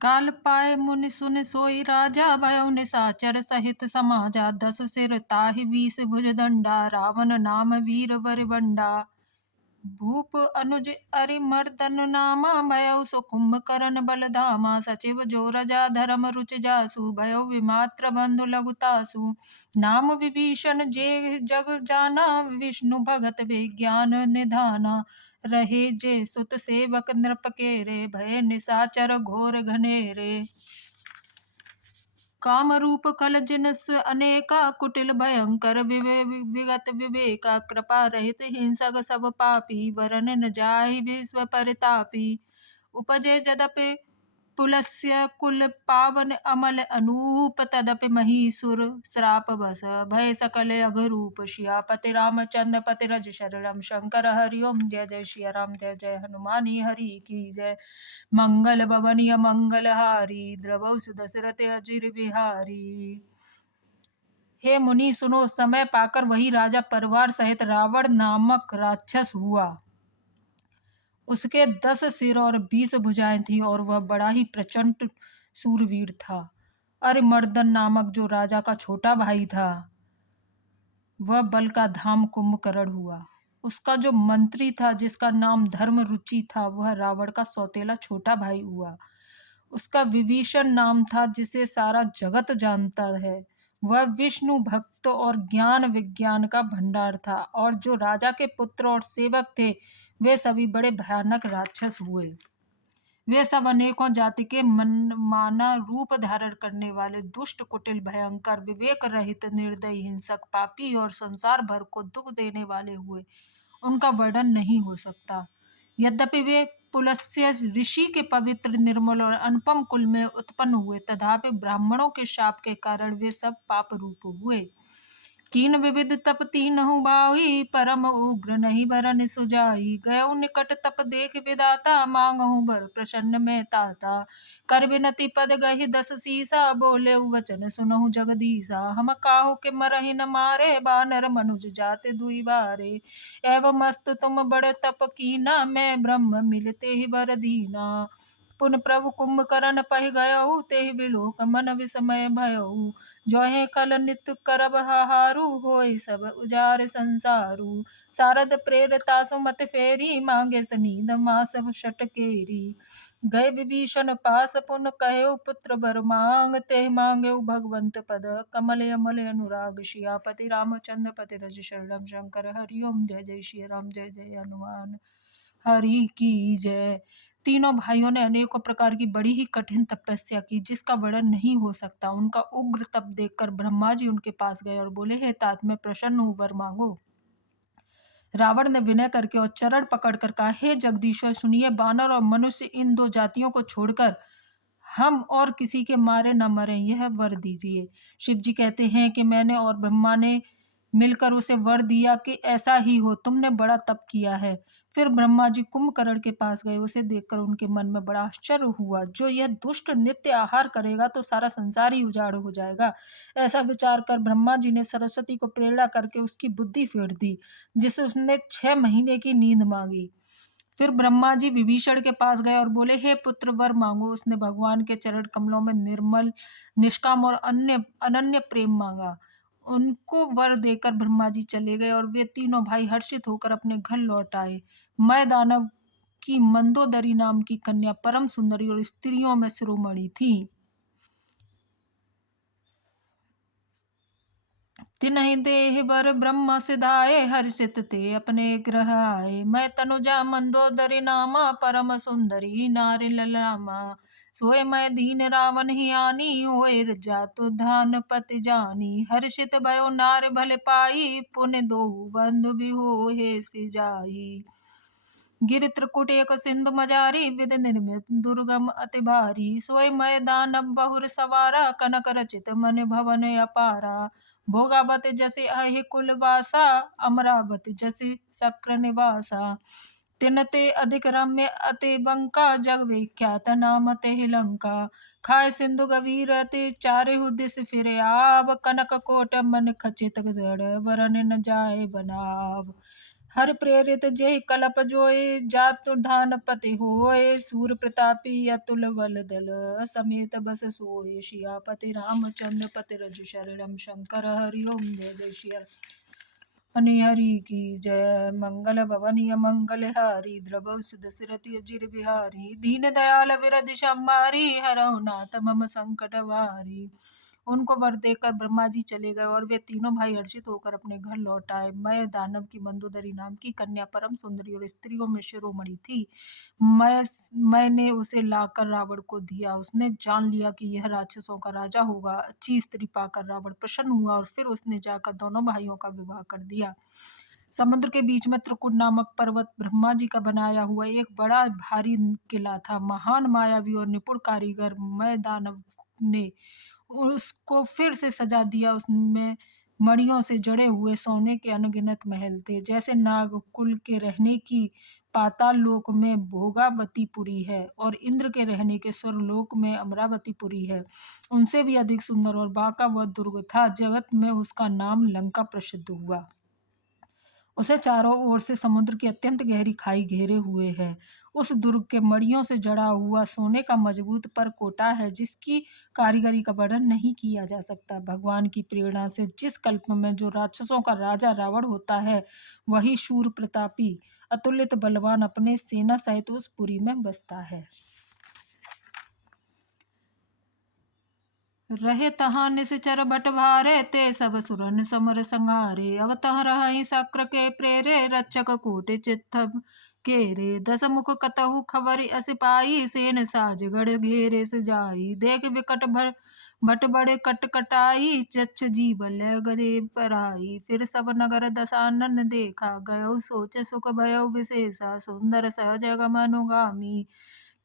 काल पाए मुनि सुन सोई राजा भयो निशाचर सहित समाजा 10 सिर ताहि 20 भुज दंडा रावण नाम वीर वर बंडा। भूप अनुज अरिमर्दन नामा भयो सो कुंभकर्ण बलधामा सचिव जो रजा धर्म रुच जासु भयो विमात्र बंधु लघुतासु। नाम विभीषण जे जग जाना विष्णु भगत विज्ञान निधाना। रहे जे सुत सेवक नृप के रे भय निशाचर घोर घनेरे। काम रूप कल जिनस अनेका कुटिल भयंकर विगत विवेका कृपा रहित हिंसक सब पापी वरन न जाहि विश्व परितापी। उपजे जदपि पुलस्य कुल पावन अमल अनूप तदपि महीसुर श्राप बस भय सकल अघरूप। सियापति रामचंद्र पति रज शरणम शंकर हरि ओम। जय जय सिया राम जय जय हनुमानी हरि की जय। मंगल भवन मंगल हारी द्रवौ सुदशरथ अजिर बिहारी। हे मुनि सुनो, समय पाकर वही राजा परिवार सहित रावण नामक राक्षस हुआ। उसके 10 सिर और 20 भुजाएं थी और वह बड़ा ही प्रचंड सूरवीर था। अरिमर्दन नामक जो राजा का छोटा भाई था वह बल का धाम कुंभकर्ण हुआ। उसका जो मंत्री था जिसका नाम धर्म रुचि था वह रावण का सौतेला छोटा भाई हुआ। उसका विभीषण नाम था जिसे सारा जगत जानता है। वह विष्णु भक्त और ज्ञान विज्ञान का भंडार था। और जो राजा के पुत्र और सेवक थे वे सभी बड़े भयानक राक्षस हुए। वे सब अनेकों जाति के मनमाना रूप धारण करने वाले दुष्ट कुटिल भयंकर विवेक रहित निर्दयी हिंसक पापी और संसार भर को दुख देने वाले हुए। उनका वर्णन नहीं हो सकता। यद्यपि वे पुलस्त्य ऋषि के पवित्र निर्मल और अनुपम कुल में उत्पन्न हुए तथापि ब्राह्मणों के शाप के कारण वे सब पाप रूप हुए। कीन विविध तप तीनहु बाई परम उग्र नहीं बरन सुजाई। गयउ निकट तप देख विदाता मांगहु बर प्रसन्न में ताता। कर विनति पद गहि 10 सीसा बोले वचन सुनहु जगदीसा। हम काहू के मरहि न मारे बानर मनुज जाते दुई बारे। एवं मस्त तुम बड़ तप कीना मैं ब्रह्म मिलते ही बर दीना। पुन प्रभु कुंभकर्ण पहि गयउ तेहि विलोक मन विस्मय भयउ। जोहे कल नित करब हाहारु होय सब उजार संसारु। सारद प्रेरता सुमत फेरी मांगे सनीद मास शटकेरी। गए विभीषण पास पुन कहे पुत्र बर मांग ते मांगे भगवंत पद कमल अमल अनुराग। सियापति रामचंद्र पति रज शरणम शंकर हरि ओम। जय जय श्री राम जय जय हनुमान हरि की जय। तीनों भाइयों ने अनेकों प्रकार की बड़ी ही कठिन तपस्या की जिसका वर्णन नहीं हो सकता। उनका उग्र तप देखकर ब्रह्मा जी उनके पास गए और बोले, हे तात मैं प्रसन्न हूं, वर मांगो। रावण ने विनय करके और चरण पकड़कर कहा, हे जगदीश्वर सुनिए, बानर और मनुष्य इन दो जातियों को छोड़कर हम और किसी के मारे न मरें, यह वर दीजिए। शिव जी कहते हैं कि मैंने और ब्रह्मा ने मिलकर उसे वर दिया कि ऐसा ही हो, तुमने बड़ा तप किया है। फिर ब्रह्मा जी कुंभकर्ण के पास गए। उसे देखकर उनके मन में बड़ा आश्चर्य हुआ। जो यह दुष्ट नित्य आहार करेगा तो सारा संसार ही उजाड़ हो जाएगा। ऐसा विचार कर ब्रह्मा जी ने सरस्वती को प्रेरणा करके उसकी बुद्धि फेर दी, जिससे उसने 6 महीने की नींद मांगी। फिर ब्रह्मा जी विभीषण के पास गए और बोले, हे पुत्र वर मांगो। उसने भगवान के चरण कमलों में निर्मल निष्काम और अनन्य प्रेम मांगा। उनको वर देकर ब्रह्मा जी चले गए और वे तीनों भाई हर्षित होकर अपने घर लौट आए। मैं दानव की मंदोदरी नाम की कन्या परम सुंदरी और स्त्रियों में शिरोमणि थी। तिन्हि देह वर ब्रह्म सिधाए हर्षित ते अपने ग्रह आए। मैं तनुजा मंदोदरी नामा परम सुंदरी नारी ललामा। सोए मैं दीन रावण ही आनी होए जातु धान पति जानी। हर्षित भयो नार भले पाई पुण्य दो बंधु भी हो हे सिजाई। गिर त्रिकुट एक सिंधु मजारी विद निर्मित दुर्गम अति भारी। सोय मैं दानव बहुर सवारा कनक रचित मन भवन अपारा। भोगावत जसे अहि कुलवासा अमरावत जसे शक्र निवासा। तिनते अधिक रम्य अति बंका जग विख्यात नाम ते लंका। खाए सिंधु गवीर अति चारिहु दिस फिरे आव। कनक कोट मन खचित दृढ़ वरन न जाए बनाव। हर प्रेरित जेहि कलप जोय, जातुधान पति होय, सूर प्रतापी अतुल बल दल, समेत बस सोय, सियापति रामचंद्र पति रज शरणम शंकर हरि ओम जय जय श्री हरि हरि की जय। मंगल भवनीय मंगल हारी, द्रवौ सुदशरथि अजिर बिहारी, दीन दयाल विरद शम्मारी, हरौ नाथ मम संकट वारी। उनको वर देकर ब्रह्मा जी चले गए और वे तीनों भाई हर्षित होकर अपने घर लौट आए। मैं दानव की मंदोदरी नाम की कन्या परम सुंदरी और स्त्रियों में शिरोमणि थी। मैंने उसे लाकर रावण को दिया। उसने जान लिया कि यह राक्षसों का राजा होगा। अच्छी स्त्री पाकर रावण प्रसन्न हुआ और फिर उसने जाकर दोनों भाइयों का विवाह कर दिया। समुद्र के बीच में त्रिकुट नामक पर्वत ब्रह्मा जी का बनाया हुआ एक बड़ा भारी किला था। महान मायावी और निपुण कारीगर मैं दानव ने उसको फिर से सजा दिया। उसमें मणियों से जड़े हुए सोने के अनगिनत महल थे। जैसे नागकुल के रहने की पाताल लोक में भोगावतीपुरी है और इंद्र के रहने के स्वर्गलोक में अमरावतीपुरी है, उनसे भी अधिक सुंदर और बांका वह दुर्ग था। जगत में उसका नाम लंका प्रसिद्ध हुआ। उसे चारों ओर से समुद्र की अत्यंत गहरी खाई घेरे हुए है। उस दुर्ग के मड़ियों से जड़ा हुआ सोने का मजबूत परकोटा है, जिसकी कारीगरी का वर्णन नहीं किया जा सकता। भगवान की प्रेरणा से जिस कल्प में जो राक्षसों का राजा रावण होता है, वही शूर प्रतापी अतुलित बलवान अपने सेना सहित उस पुरी में बसता है। रहे तहाँ निश्चर बट भारे, ते सब सुरन समर संहारे। अब तह रहि शक्र के प्रेरे, रक्षक कोटि चित्त केरे। दस मुख कतहु खबर अस पाई, सेन साजगढ़ घेरे सजाई। देख विकट भट बड़े कटकटाई, चक्ष जीव लय गए पराई। फिर सब नगर दसानन देखा, गयो सोच सुख भयो विशेषा। सुंदर सहज गमनुगामी,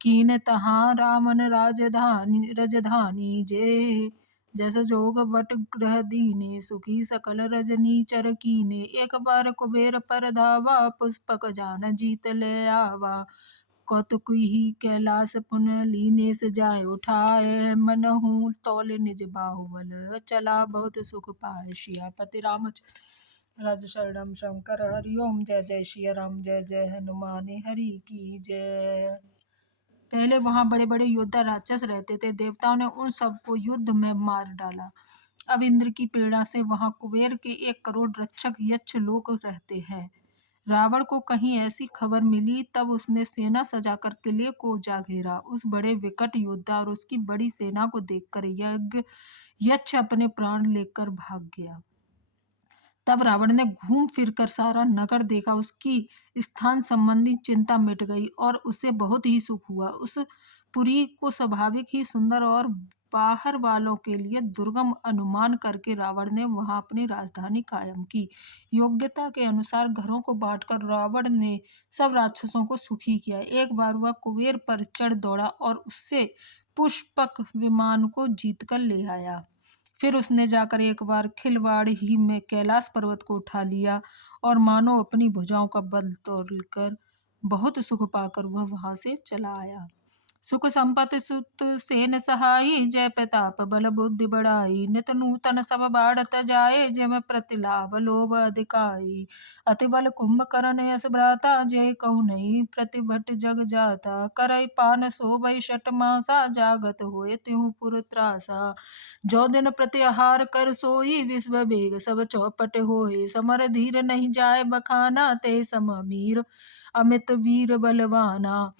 कीन तहाँ रामन राजधानी। जे जस जोग बट ग्रह दीने, सुखी सकल रजनी चर कीने। एक बार कुबेर पर धावा, पुष्पक जान जीत ले आवा। कौतुक ही कैलास पुन लीने से जाय उठाए, मनहु तौल निज बाहुबल, चला बहुत सुख पाए। सियापति रामचंद्र राज शरणम शंकर हरि ओम जय जय श्री राम जय जय हनुमान हरि की जय। पहले वहां बड़े बड़े योद्धा राक्षस रहते थे। देवताओं ने उन सबको युद्ध में मार डाला। अब इंद्र की प्रेरणा से वहां कुबेर के 1 करोड़ रक्षक यक्ष लोग रहते हैं। रावण को कहीं ऐसी खबर मिली, तब उसने सेना सजाकर किले को जा घेरा। उस बड़े विकट योद्धा और उसकी बड़ी सेना को देखकर यक्ष अपने प्राण लेकर भाग गया। तब रावण ने घूम फिरकर सारा नगर देखा। उसकी स्थान संबंधी चिंता मिट गई और उसे बहुत ही सुख हुआ। उस पुरी को स्वाभाविक ही सुंदर और बाहर वालों के लिए दुर्गम अनुमान करके रावण ने वहां अपनी राजधानी कायम की। योग्यता के अनुसार घरों को बांटकर रावण ने सब राक्षसों को सुखी किया। एक बार वह कुबेर पर चढ़ दौड़ा और उससे पुष्पक विमान को जीतकर ले आया। फिर उसने जाकर एक बार खिलवाड़ ही में कैलाश पर्वत को उठा लिया और मानो अपनी भुजाओं का बल तोड़कर बहुत सुख पाकर वह वहां से चला आया। सुख संपत्ति सुत सेन सहाई, जय प्रताप बल बुद्धि बढ़ाई। नित नूतन सब बाढ़त जाए, जम प्रतिलाभ लोभ अधिकाई। अति बल कुंभकर्ण यश भ्राता, जय कहु नहीं प्रतिभट जग जाता। करई पान शोभई शठ मासा, जागत होए त्यों पुर त्रासा। जो दिन प्रति आहार कर सोई, विश्व वेग सब चौपट होए। समर धीर नहीं जाए बखाना, ते सम मीर अमित वीर बलवाना।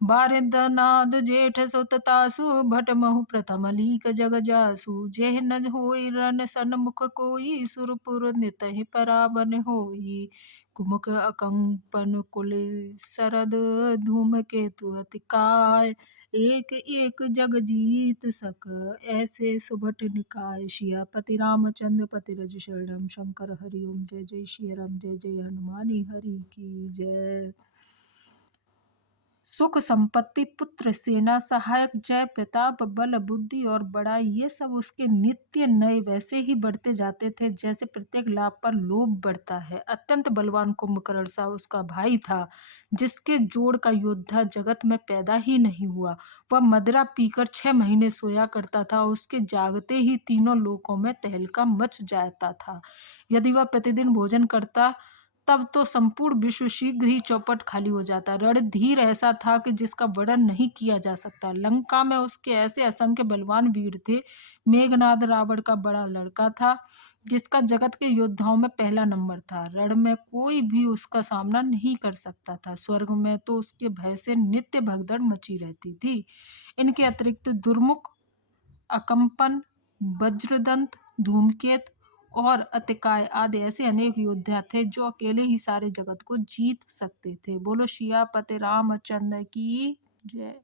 बारिंद्रनाथ जेठ सुत तासु, भट महु प्रथम लीक जग जासु। जेह न होई रन सन्मुख कोई, सुरपुर नित ही परावन होई। कुमुक अकंपन कुल सरद, धूम केतु अति काय। एक एक जग जीत सक, ऐसे सुभट निकाय। सियापति रामचंद्र पति रज शरणम शंकर हरि ओम जय जय श्री राम जय जय हनुमानी हरि की जय। सुख संपत्ति पुत्र सेना सहायक जय प्रताप बल बुद्धि और बड़ाई, ये सब उसके नित्य नए वैसे ही बढ़ते जाते थे जैसे प्रत्येक लाभ पर लोभ बढ़ता है। अत्यंत बलवान कुंभकर्ण सा उसका भाई था, जिसके जोड़ का योद्धा जगत में पैदा ही नहीं हुआ। वह मदिरा पीकर 6 महीने सोया करता था। उसके जागते ही तीनों लोकों में तहलका मच जाता था। यदि वह प्रतिदिन भोजन करता तब तो संपूर्ण विश्व शीघ्र ही चौपट खाली हो जाता। रणधीर ऐसा था कि जिसका वर्णन नहीं किया जा सकता। लंका में उसके ऐसे असंख्य बलवान वीर थे। मेघनाद रावण का बड़ा लड़का था, जिसका जगत के योद्धाओं में पहला नंबर था। रण में कोई भी उसका सामना नहीं कर सकता था। स्वर्ग में तो उसके भय से नित्य भगदड़ मची रहती थी। इनके अतिरिक्त दुर्मुख, अकम्पन, वज्रदंत, धूमकेत और अतिकाय आदि ऐसे अनेक योद्धा थे जो अकेले ही सारे जगत को जीत सकते थे। बोलो सियापति रामचंद्र की जय।